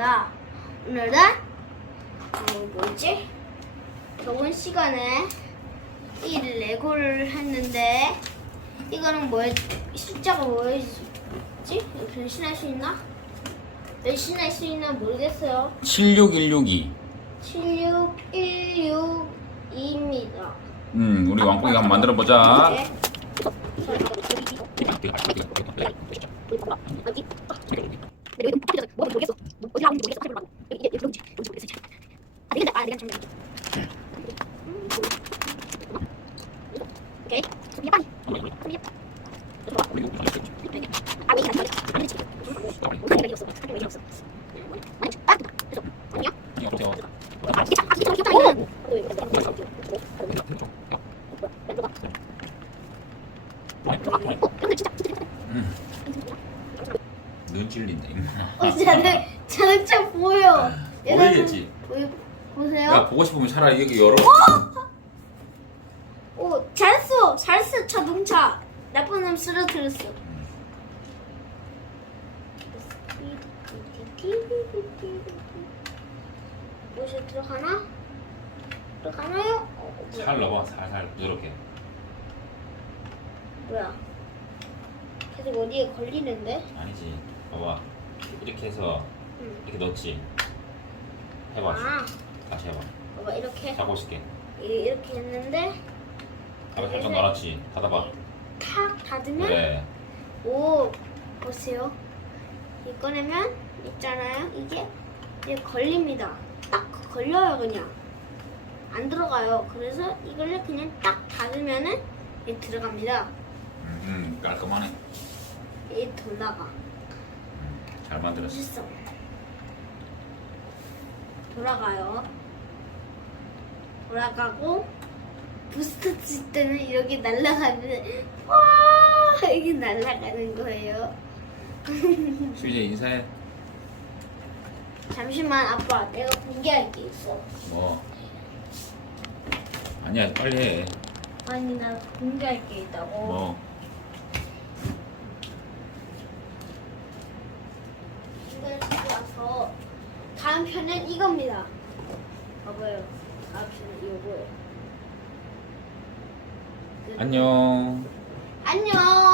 자, 오늘은 어, 뭐지? 저번 시간에 이 레고를 했는데 이거는 뭐였? 숫자가 뭐였지? 변신할 수 있나? 변신할 수 있나 모르겠어요. 76162. 76162입니다. 음, 우리 왕뽕이가 한번 만들어 보자. 네. 눈 찔린다. 이놈아. 어, 자동, 자 동차 보여. 보이겠지? 보이, 보세요. 야, 보고 싶으면 차라리 여기 열어. 오, 잘했어. 잘했어, 자동차. 나쁜 놈 쓰러뜨렸어. 무엇이 들어가나? 들어가나요? 어, 뭐야? 잘 넣어봐, 살살 부드럽게. 뭐야? 계속 어디에 걸리는데? 아니지. 봐봐. 이렇게 해서 응. 이렇게 넣지. 해봐. 아, 다시 해봐. 봐봐 이렇게 자고 있을게. 이- 이렇게 했는데 아까 살짝 넣어놨지. 닫아봐. 탁 닫으면 그래. 오 보세요. 이 꺼내면 있잖아요. 이게 이게 걸립니다. 딱 걸려요 그냥 안 들어가요. 그래서 이걸 그냥 딱 닫으면은 이 들어갑니다. 음, 음, 깔끔하네. 이 돌아가. 음, 잘 만들었어. 멋있어. 돌아가요. 돌아가고 부스터 칠 때는 이렇게 날아가는 와 이게 날아가는 거예요. 수희재 인사해. 잠시만 아빠 내가 공개할 게 있어. 뭐. 아니야, 빨리 해. 아니 나 공개할 게 있다고. 뭐. 이걸 갖고 와서 다음 편은 이겁니다. 봐봐요. 다음 편은 이거예요. 안녕. 안녕.